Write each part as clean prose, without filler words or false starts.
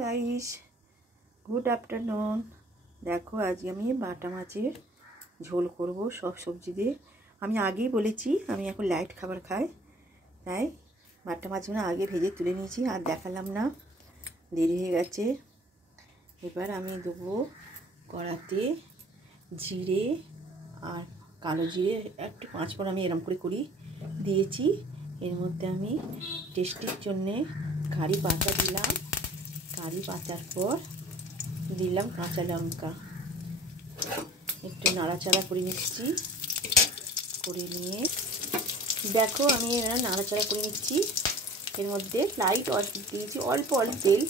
Guys, good afternoon. দেখো আজকে আমি বাটা মাছের ঝোল করব সব সবজি দিয়ে। আমি আগেই বলেছি আমি এখন লাইট খাবার খাই, তাই বাটা মাছগুলো আগে ভেজে তুলে নিয়েছি, আর দেখালাম না, দেরি হয়ে গেছে। এবার আমি দেবো কড়াতে জিরে আর কালো জিরে, একটু 5 ফোঁড়ন আমি এরম করে করি দিয়েছি। এর মধ্যে আমি টেস্টির জন্যে কারি পাতা দিলাম, কারি পাতার পর দিলাম কাঁচা লঙ্কা, একটু নাড়াচাড়া করে নিচ্ছি। করে নিয়ে দেখো আমি নাড়াচাড়া করে নিচ্ছি। এর মধ্যে লাইট অল্প দিয়েছি, অল্প অল্প তেল।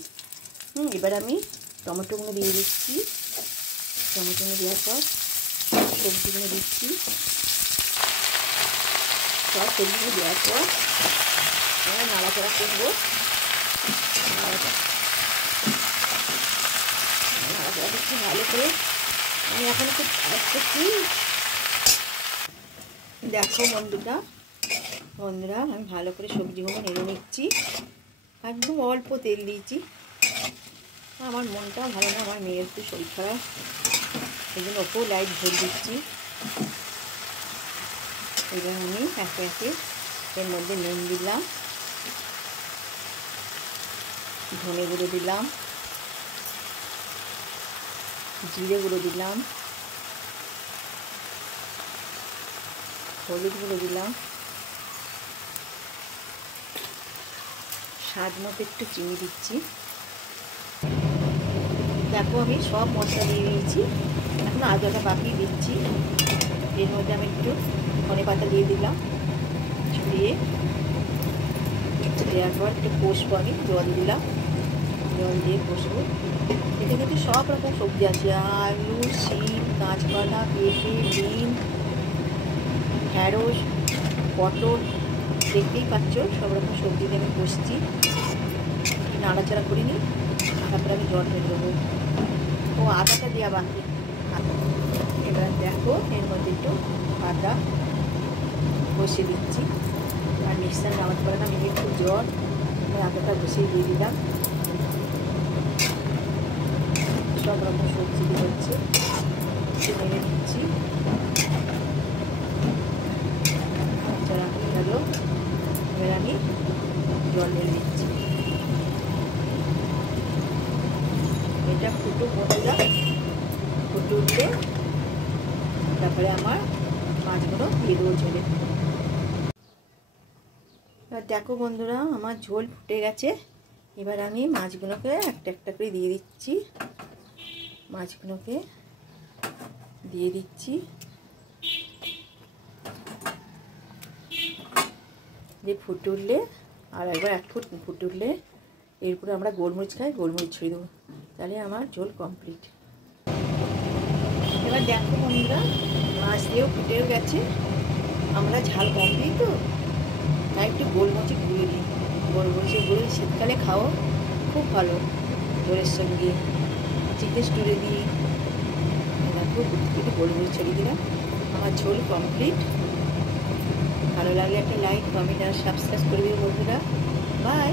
এবার আমি টমেটোগুলো দিয়ে দিচ্ছি। টমেটোগুলো দেওয়ার পর সবজিগুলো দিচ্ছি। সব সবজিগুলো দেওয়ার পর আমরা নাড়াচাড়া করবো। নাড়াচাড়া করছি ভালো করে। আমি এখন একটু করছি। দেখো বন্ধুরা আমি ভালো করে সবজিগুলো নেড়ে নিচ্ছি। একদম অল্প তেল দিয়েছি। আমার মনটাও ভালো না, আমার মেয়ের একটু শরীর খারাপ, সেই জন্য ওকেও লাইট ভরে দিচ্ছি। এবার আমি একে একে এর মধ্যে নুন দিলাম, ধনে গুঁড়ো দিলাম, জিরে গুঁড়ো দিলাম, হলুদ গুঁড়ো দিলাম, স্বাদ মতো একটু চিনি দিচ্ছি। দেখো আমি সব মশলা দিয়ে দিয়েছি, এখন আদাটা বাকি দিচ্ছি। এর মধ্যে আমি একটু ধনে পাতা দিয়ে দিলাম, ছড়িয়ে দেওয়ার পর একটু কষবো। আমি জল দিলাম, জল দিয়ে কষবো। এতে কিন্তু সব রকম সবজি আছে, আলু, শিম, কাঁচকলা, পেঁপে, বিন, ঢ্যাঁড়স, পটল, দেখতেই পাচ্ছ সব রকম সবজি দিয়ে আমি কষছি। নাড়াচাড়া করিনি, তারপরে আমি জল ঢেলে দেবো। ও আদাটা দেওয়া বাকি। এবার দেখো এর মধ্যে একটু আদা বসিয়ে দিচ্ছি, আর মিক্সার নামাতে পারে না, আমি একটু জল আদাটা বসিয়ে দিয়ে দিলাম। সব রকম সবজি দিয়ে হচ্ছে নেড়ে দিচ্ছি। নাড়াচাড়া হয়ে গেল, এবার আমি জল ঢেলে দিচ্ছি। এটা ফুটো বন্ধুরা, ফুটে উঠলে তারপরে আমার মাছগুলো দিয়ে দেবো ঝোলে। এবার দেখো বন্ধুরা আমার ঝোল ফুটে গেছে। এবার আমি মাছগুলোকে একটা একটা করে দিয়ে দিচ্ছি। মাছগুলোকে দিয়ে দিচ্ছি, দিয়ে ফুটে উঠলে আর একবার 1 ফুট ফুটে উঠলে এরপরে আমরা গোলমরিচ খাই, গোলমরিচ ছড়িয়ে দেবো, তাহলে আমার ঝোল কমপ্লিট। এবার দেখো বন্ধুরা মাছ দিয়েও ফুটেও গেছে। আমরা ঝাল কম দিই তো, তাই একটু গোলমরিচ গুঁড়ো দিই। গোলমরিচের গুঁড়ো শীতকালে খাও, খুব ভালো। ঝোলের সঙ্গে চিকেন স্টুরে দিই। দেখো একটু গোলমরিচ ছড়িয়ে দিলাম। আমার ঝোল কমপ্লিট। ভালো লাগলে একটা লাইক, কমেন্ট আর সাবস্ক্রাইব করে দিও বন্ধুরা। বাই।